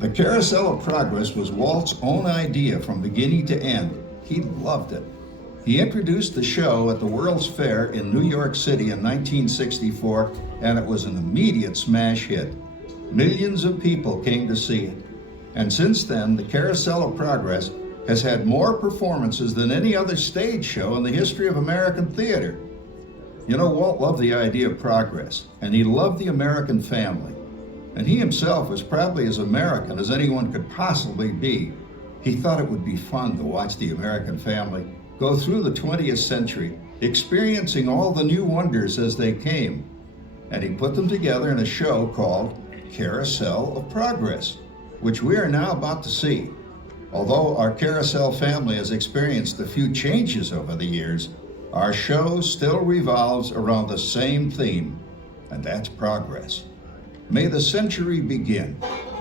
The Carousel of Progress was Walt's own idea from beginning to end. He loved it. He introduced the show at the World's Fair in New York City in 1964, and it was an immediate smash hit. Millions of people came to see it. And since then, the Carousel of Progress has had more performances than any other stage show in the history of American theater. You know, Walt loved the idea of progress, and he loved the American family. And he himself was probably as American as anyone could possibly be. He thought it would be fun to watch the American family go through the 20th century, experiencing all the new wonders as they came. And he put them together in a show called Carousel of Progress, which we are now about to see. Although our Carousel family has experienced a few changes over the years, our show still revolves around the same theme, and that's progress. May the century begin.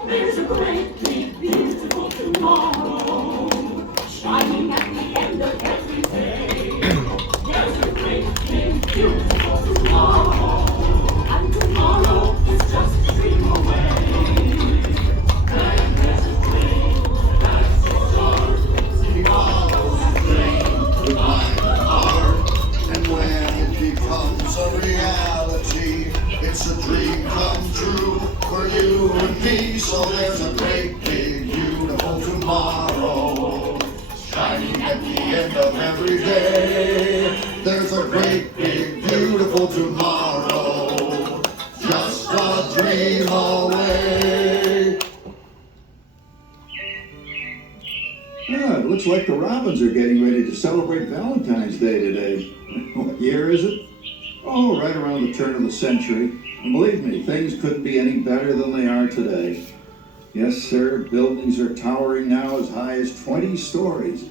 There's a great, big, beautiful tomorrow, shining at the end of every day. There's a great, big, beautiful tomorrow, and tomorrow is just a dream away. And there's a dream that's so dark, tomorrow's a dream to find the heart. And when it becomes a reality, it's a dream come true for you and me. So there's a great, big, beautiful tomorrow, shining at the end of every day. There's a great, big, beautiful tomorrow, just a dream away. It looks like the Robins are getting ready to celebrate Valentine's Day today. What year is it? Oh, right around the turn of the century. And believe me, things couldn't be any better than they are today. Yes, sir, buildings are towering now as high as 20 stories.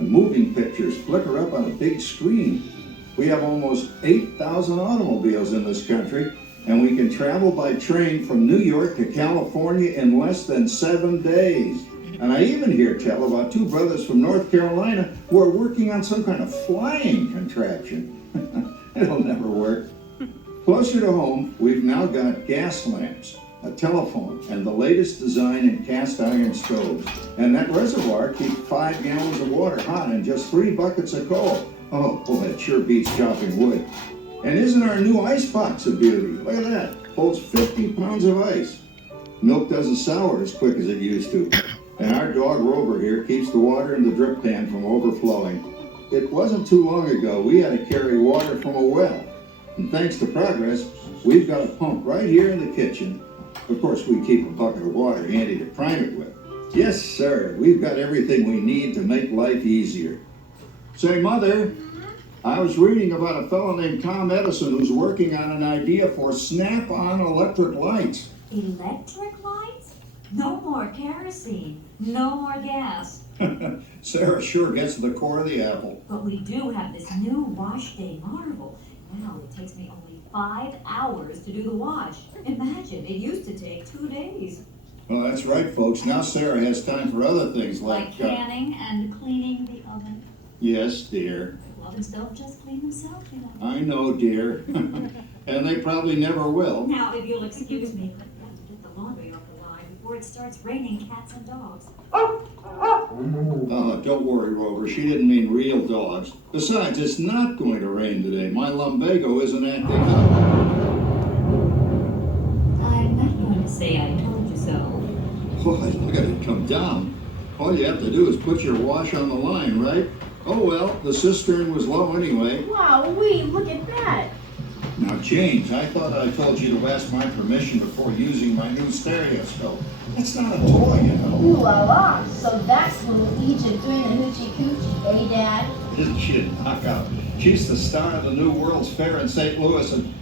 And moving pictures flicker up on a big screen. We have almost 8,000 automobiles in this country, and we can travel by train from New York to California in less than 7 days. And I even hear tell about two brothers from North Carolina who are working on some kind of flying contraption. It'll never work. Closer to home, we've now got gas lamps, a telephone, and the latest design in cast iron stoves. And that reservoir keeps 5 gallons of water hot and just 3 buckets of coal. Oh, boy, it sure beats chopping wood. And isn't our new ice box a beauty? Look at that. Holds 50 pounds of ice. Milk doesn't sour as quick as it used to. And our dog Rover here keeps the water in the drip pan from overflowing. It wasn't too long ago we had to carry water from a well. And thanks to progress, we've got a pump right here in the kitchen. Of course, we keep a bucket of water handy to prime it with. Yes, sir, we've got everything we need to make life easier. Say, Mother, I was reading about a fellow named Tom Edison who's working on an idea for snap-on electric lights. Electric lights? No more kerosene, no more gas. Sarah sure gets to the core of the apple. But we do have this new wash day marvel. Now it takes me only 5 hours to do the wash. Imagine, it used to take 2 days. Well, that's right, folks. Now Sarah has time for other things Like canning and cleaning the oven. Yes, dear. The ovens don't just clean themselves, you know. I know, dear. And they probably never will. Now, if you'll excuse me, I have to get the laundry off the line before it starts raining cats and dogs. Don't worry, Rover. She didn't mean real dogs. Besides, it's not going to rain today. My lumbago isn't acting up. I'm not going to say I told you so. Boy, look at it come down. All you have to do is put your wash on the line, right? Oh well, the cistern was low anyway. Wow, look at that. Now, James, I thought I told you to ask my permission before using my new stereoscope. It's not a toy, you know. Ooh la la. So that's little Egypt doing the hoochie coochie, eh, Dad? Isn't she a knockout? She's the star of the new World's Fair in St. Louis, and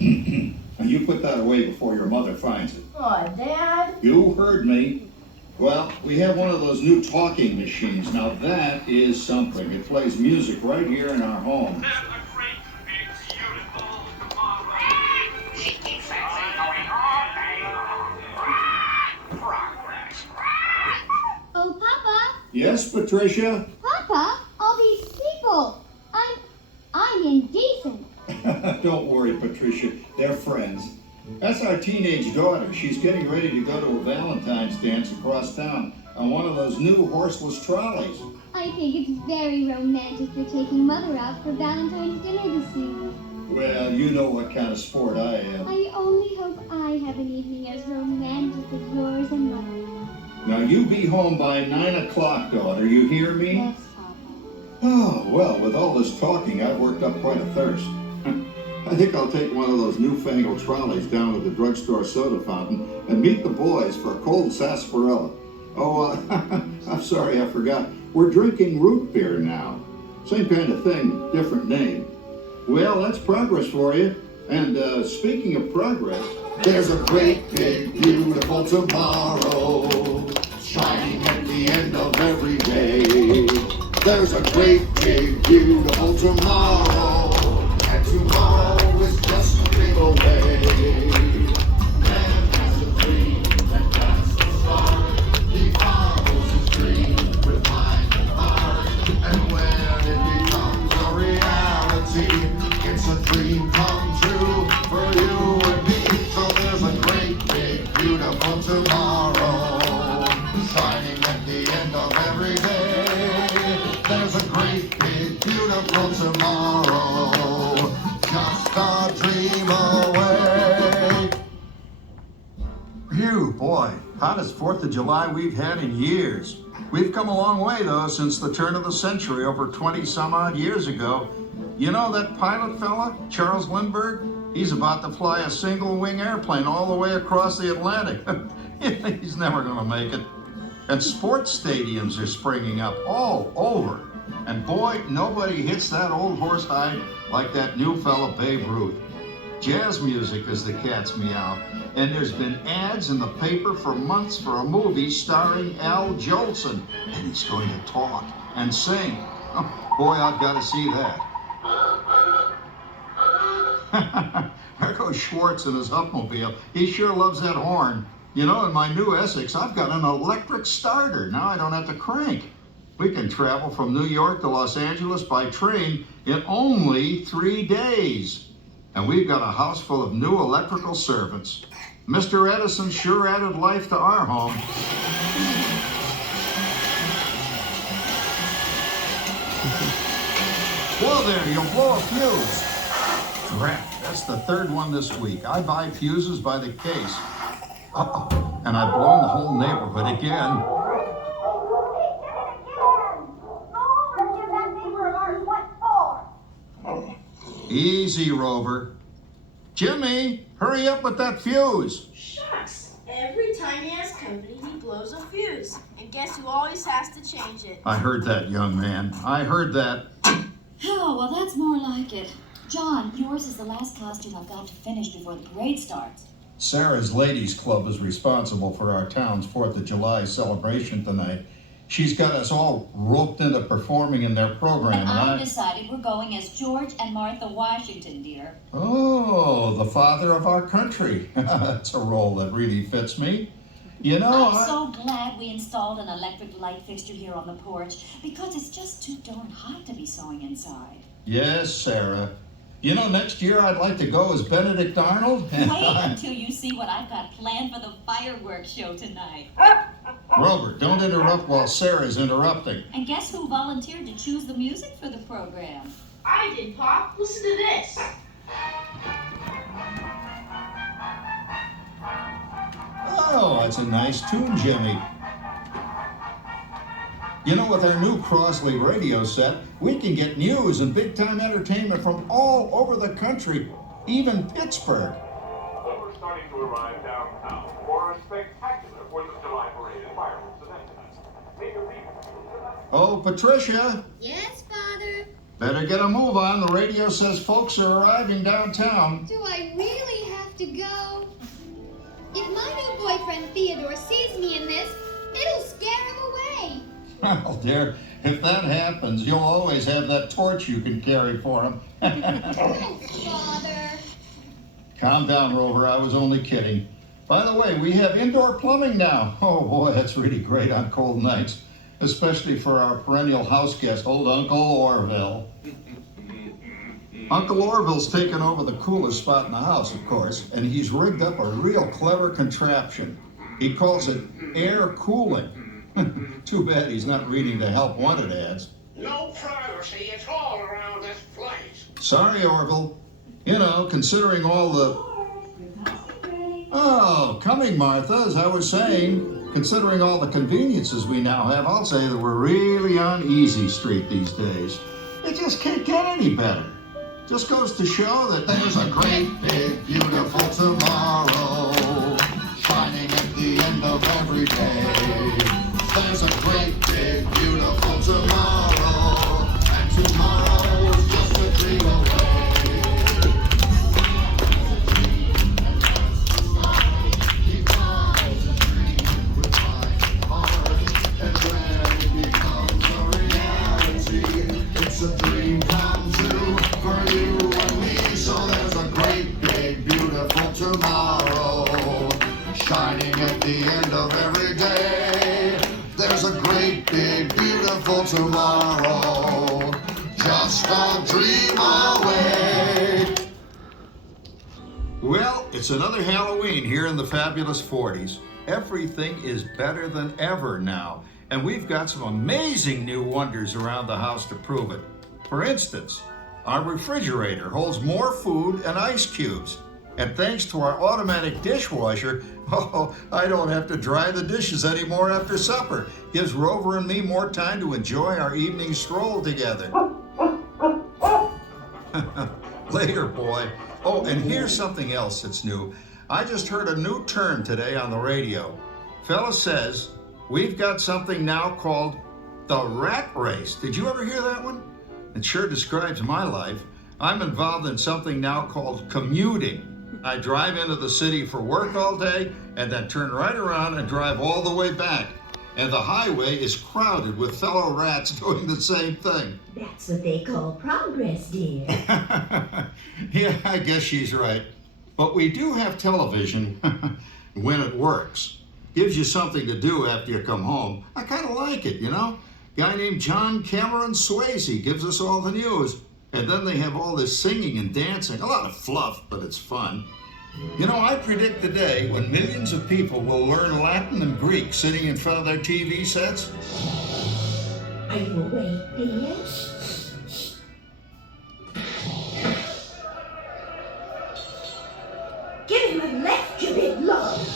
and you put that away before your mother finds it. Aw, Dad. You heard me. Well, we have one of those new talking machines. Now that is something. It plays music right here in our home. Oh, Papa! Yes, Patricia? Papa, all these people! I'm indecent. Don't worry, Patricia. They're friends. That's our teenage daughter. She's getting ready to go to a Valentine's dance across town on one of those new horseless trolleys. I think it's very romantic you're taking Mother out for Valentine's dinner this evening. Well, you know what kind of sport I am. I only hope I have an evening as romantic as yours and Mother. Now, you be home by 9 o'clock, daughter. You hear me? Yes, Papa. Oh, well, with all this talking, I've worked up quite a thirst. I think I'll take one of those newfangled trolleys down to the drugstore soda fountain and meet the boys for a cold sarsaparilla. Oh, I'm sorry, I forgot. We're drinking root beer now. Same kind of thing, different name. Well, that's progress for you. And speaking of progress, There's a great big beautiful tomorrow, shining at the end of every day. There's a great big beautiful tomorrow, and tomorrow is just a dream away. Man has a dream, and that's the start. He follows his dream with mind and heart, and when it becomes a reality, it's a dream come true for you and me. So there's a great big beautiful tomorrow, shining at the end of every day. There's a great big beautiful tomorrow, just a dream away. phew, boy, hottest 4th of July we've had in years. We've come a long way, though, since the turn of the century, over 20-some-odd years ago. You know that pilot fella, Charles Lindbergh? He's about to fly a single-wing airplane all the way across the Atlantic. He's never going to make it. And sports stadiums are springing up all over. And boy, nobody hits that old horse hide like that new fella Babe Ruth. Jazz music is the cat's meow. And there's been ads in the paper for months for a movie starring Al Jolson. And he's going to talk and sing. Oh, boy, I've got to see that. There goes Schwartz in his Upmobile. He sure loves that horn. You know, in my new Essex, I've got an electric starter. Now I don't have to crank. We can travel from New York to Los Angeles by train in only 3 days. And we've got a house full of new electrical servants. Mr. Edison sure added life to our home. Whoa there, you'll blow a fuse. Drat, that's the 3rd one this week. I buy fuses by the case. Uh-oh, and I've blown the whole neighborhood again. Easy, Rover. Jimmy, hurry up with that fuse. Shucks. Every time he has company, he blows a fuse. And guess who always has to change it? I heard that, young man. I heard that. Oh, well, that's more like it. John, yours is the last costume I've got to finish before the parade starts. Sarah's Ladies Club is responsible for our town's 4th of July celebration tonight. She's got us all roped into performing in their program. And I decided we're going as George and Martha Washington, dear. Oh, the father of our country. That's a role that really fits me. You know, I'm so glad we installed an electric light fixture here on the porch because it's just too darn hot to be sewing inside. Yes, Sarah. You know, next year I'd like to go as Benedict Arnold. Wait until you see what I've got planned for the fireworks show tonight. Rover, don't interrupt while Sarah's interrupting. And guess who volunteered to choose the music for the program? I did, Pop. Listen to this. Oh, that's a nice tune, Jimmy. You know, with our new Crossley radio set, we can get news and big-time entertainment from all over the country, even Pittsburgh. We're starting to arrive downtown for a spectacular 4th of July parade and fireworks event tonight. Major people. Oh, Patricia, Yes, Father? better get a move on. The radio says folks are arriving downtown. Do I really have to go? If my new boyfriend Theodore sees me in this, it'll scare him away. Well, dear, if that happens, you'll always have that torch you can carry for him. Oh, Father. Calm down, Rover. I was only kidding. By the way, we have indoor plumbing now. Oh, boy, that's really great on cold nights, especially for our perennial house guest, old Uncle Orville. Uncle Orville's taken over the coolest spot in the house, of course, and he's rigged up a real clever contraption. He calls it air cooling. Too bad he's not reading the help wanted ads. No privacy at all around this place. Sorry, Orville. You know, considering all the... Oh, coming, Martha, as I was saying, considering all the conveniences we now have, I'll say that we're really on easy street these days. It just can't get any better. Just goes to show that There's a great big beautiful tomorrow shining at the end of every day. There's a great big beautiful tomorrow, and tomorrow's just a dream away. Because a dream with my heart, and when it becomes a reality, it's a dream come true for you and me. So there's a great big beautiful tomorrow shining at the end of every day. There's a great big beautiful tomorrow, just a dream away. Well, it's another Halloween here in the fabulous 40s. Everything is better than ever now, and we've got some amazing new wonders around the house to prove it. For instance, our refrigerator holds more food and ice cubes. And thanks to our automatic dishwasher, I don't have to dry the dishes anymore after supper. Gives Rover and me more time to enjoy our evening stroll together. Later, boy. Oh, and here's something else that's new. I just heard a new term today on the radio. Fella says, we've got something now called the rat race. Did you ever hear that one? It sure describes my life. I'm involved in something now called commuting. I drive into the city for work all day and then turn right around and drive all the way back. And the highway is crowded with fellow rats doing the same thing. That's what they call progress, dear. Yeah, I guess she's right. But we do have television when it works. Gives you something to do after you come home. I kind of like it, you know? Guy named John Cameron Swayze gives us all the news. And then they have all this singing and dancing. A lot of fluff, but it's fun. You know, I predict the day when millions of people will learn Latin and Greek sitting in front of their TV sets. Are you awake, dear? Give him a left, you big love.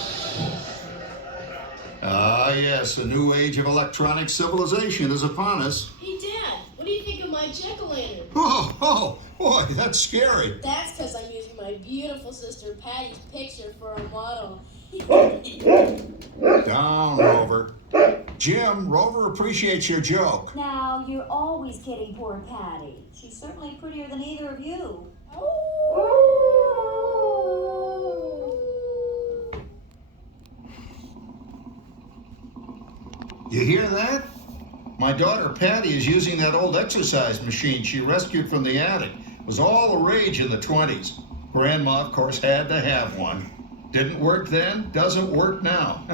Ah, yes, a new age of electronic civilization is upon us. Hey, Dad, what do you think of my jack-o'-lantern? Oh, boy, that's scary. That's because I'm using my beautiful sister Patty's picture for a model. Down, Rover. Jim, Rover appreciates your joke. Now, you're always kidding poor Patty. She's certainly prettier than either of you. You hear that? My daughter Patty is using that old exercise machine she rescued from the attic. It was all the rage in the 20s. Grandma, of course, had to have one. Didn't work then, doesn't work now.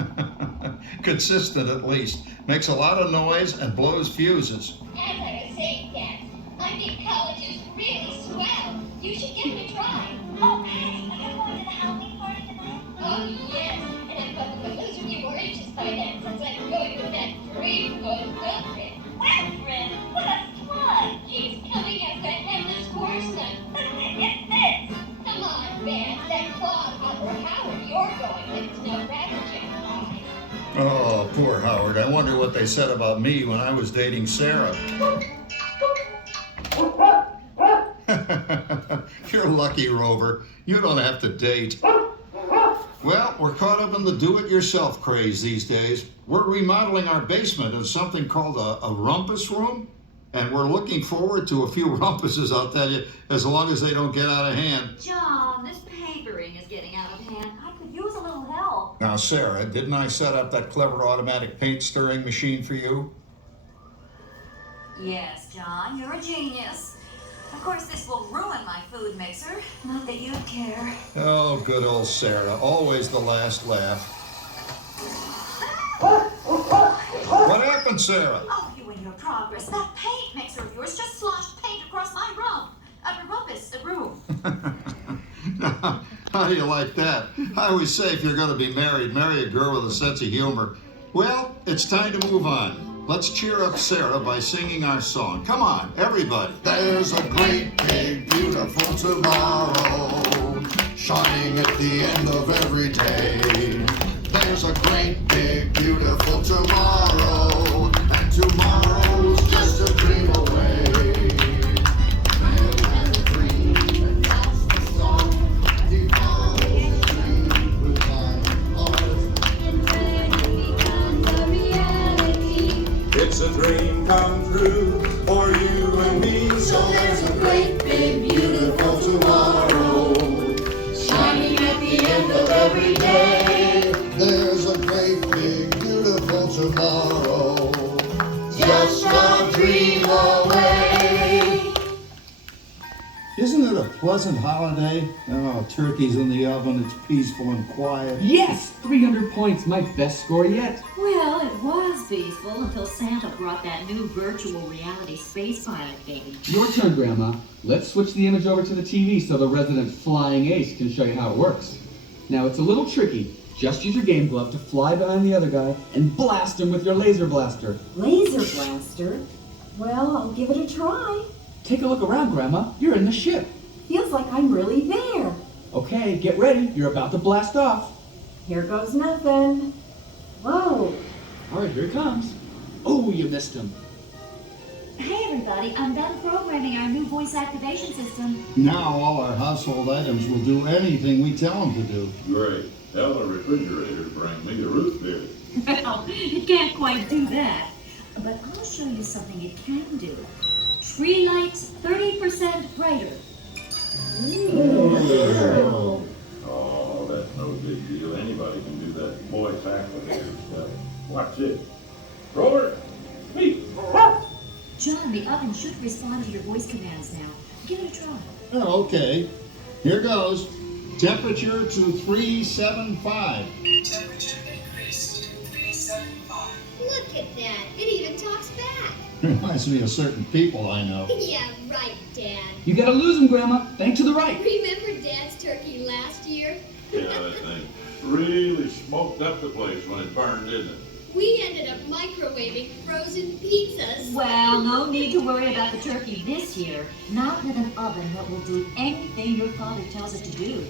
Consistent at least. Makes a lot of noise and blows fuses. As I was saying, Dad, I think college is really swell. You should give it a try. Oh, Patty, are you going to the Halloween party tonight? Oh, yes. And I'm probably lose a few more inches by then since I'm going with that great good Wilfred. Wilfred? What a slut! He's coming after headless horseman. It fits. Come on, man. That Claude or Howard you're going with is no Ratterjack ride. Oh, poor Howard. I wonder what they said about me when I was dating Sarah. You're lucky, Rover. You don't have to date. Well, we're caught up in the do-it-yourself craze these days. We're remodeling our basement in something called a rumpus room, and we're looking forward to a few rumpuses, I'll tell you, as long as they don't get out of hand. John, this papering is getting out of hand. I could use a little help. Now, Sarah, didn't I set up that clever automatic paint stirring machine for you? Yes, John, you're a genius. Of course, this will ruin my food mixer. Not that you'd care. Oh, good old Sarah. Always the last laugh. What happened, Sarah? Oh, you and your progress. That paint mixer of yours just sloshed paint across my room. A rumpus, the room. How do you like that? I always say if you're going to be married, marry a girl with a sense of humor. Well, it's time to move on. Let's cheer up Sarah by singing our song. Come on, everybody. There's a great big beautiful tomorrow shining at the end of every day. There's a great big beautiful tomorrow, and tomorrow's just a dream away. Man has a dream and that's the song. He follows his dream with my heart. And when it becomes a reality, It's a dream come true for you and me. so there's a great big beautiful tomorrow shining at the end of every day. There's a great big beautiful tomorrow, Just a dream away. Isn't it a pleasant holiday? Oh, turkey's in the oven, it's peaceful and quiet. Yes! 300 points, my best score yet. Well, it was peaceful until Santa brought that new virtual reality space pilot game. Your turn, Grandma. Let's switch the image over to the TV so the resident flying ace can show you how it works. Now, it's a little tricky. Just use your game glove to fly behind the other guy and blast him with your laser blaster. Laser blaster? Well, I'll give it a try. Take a look around, Grandma. You're in the ship. Feels like I'm really there. Okay, get ready. You're about to blast off. Here goes nothing. Whoa. All right, here it comes. Oh, you missed him. Hey, everybody. I'm done programming our new voice activation system. Now all our household items will do anything we tell them to do. Great. Tell the refrigerator to bring me a root beer. Well, it can't quite do that. But I'll show you something it can do. Tree lights 30% brighter. Oh, that's no big deal. Anybody can do that voice activator stuff. Watch it. Roller, speak. John, the oven should respond to your voice commands now. Give it a try. Oh, okay. Here goes. Temperature to 375. Temperature increased to 375. Look at that. It even talks back. Reminds me of certain people I know. Yeah, right, Dad. You gotta lose him, Grandma. Bank to the right. Remember Dad's turkey last year? Yeah, that thing really smoked up the place when it burned, didn't it? We ended up microwaving frozen pizzas. Well, no need to worry about the turkey this year. Not with an oven that will do anything your father tells it to do.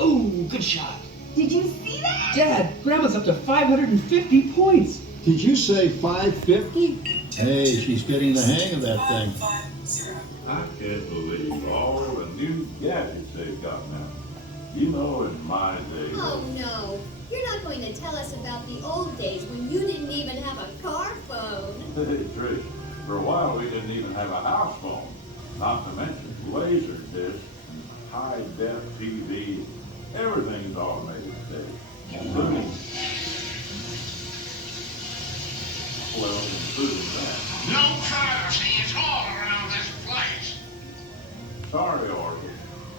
Oh, good shot. Did you see that? Dad, Grandma's up to 550 points. Did you say 550? Hey, she's getting the hang of that thing. 550. I can't believe all the new gadgets they've got now. You know, in my day. Oh no. You're not going to tell us about the old days when you didn't even have a car phone. Hey, Trish, for a while we didn't even have a house phone. Not to mention laser discs and high-def TV. Everything's automated today. Including, well, including that. No courtesy is all around this place. Sorry, Oracle.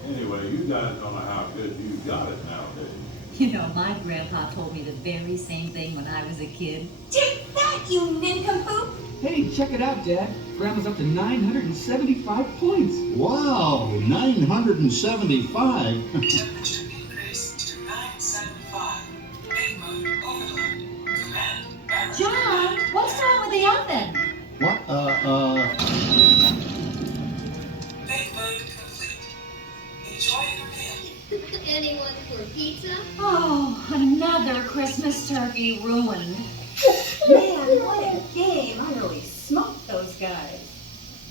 Anyway, you guys don't know how good you got it nowadays. You know, my grandpa told me the very same thing when I was a kid. Take that, you nincompoop! Hey, check it out, Dad. Grandma's up to 975 points. Wow, 975? Temperature increased to 975. Main mode overload. Command error. John, what's wrong with the oven? What, Main mode complete. Enjoy your meal. Anyone for pizza? Oh, another Christmas turkey ruined. Man, what a game! I really smoked those guys.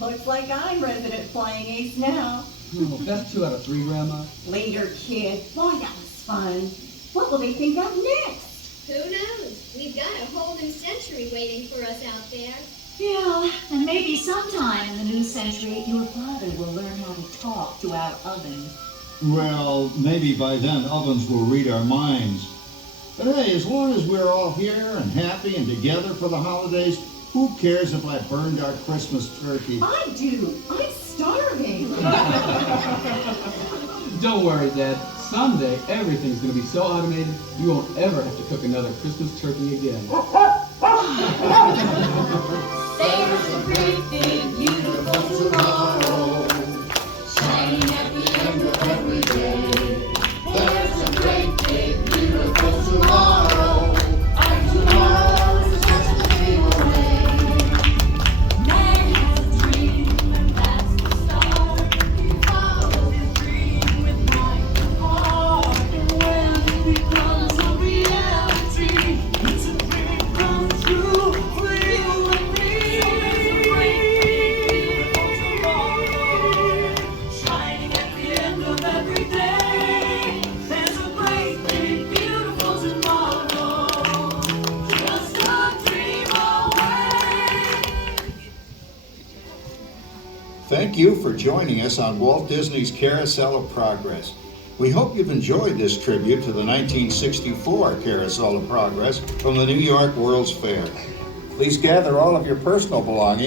Looks like I'm resident flying ace now. Oh, that's 2 out of 3, Grandma. Later, kid. Boy, that was fun. What will they think of next? Who knows? We've got a whole new century waiting for us out there. Yeah, and maybe sometime in the new century, your father will learn how to talk to our oven. well, maybe by then ovens will read our minds. But hey, as long as we're all here and happy and together for the holidays, who cares if I burned our Christmas turkey? I do. I'm starving. Don't worry, Dad. Someday, everything's gonna be so automated, you won't ever have to cook another Christmas turkey again. There's a great big beautiful tomorrow shining at the end of every day. There's a great big Thank you for joining us on Walt Disney's Carousel of Progress. We hope you've enjoyed this tribute to the 1964 Carousel of Progress from the New York World's Fair. Please gather all of your personal belongings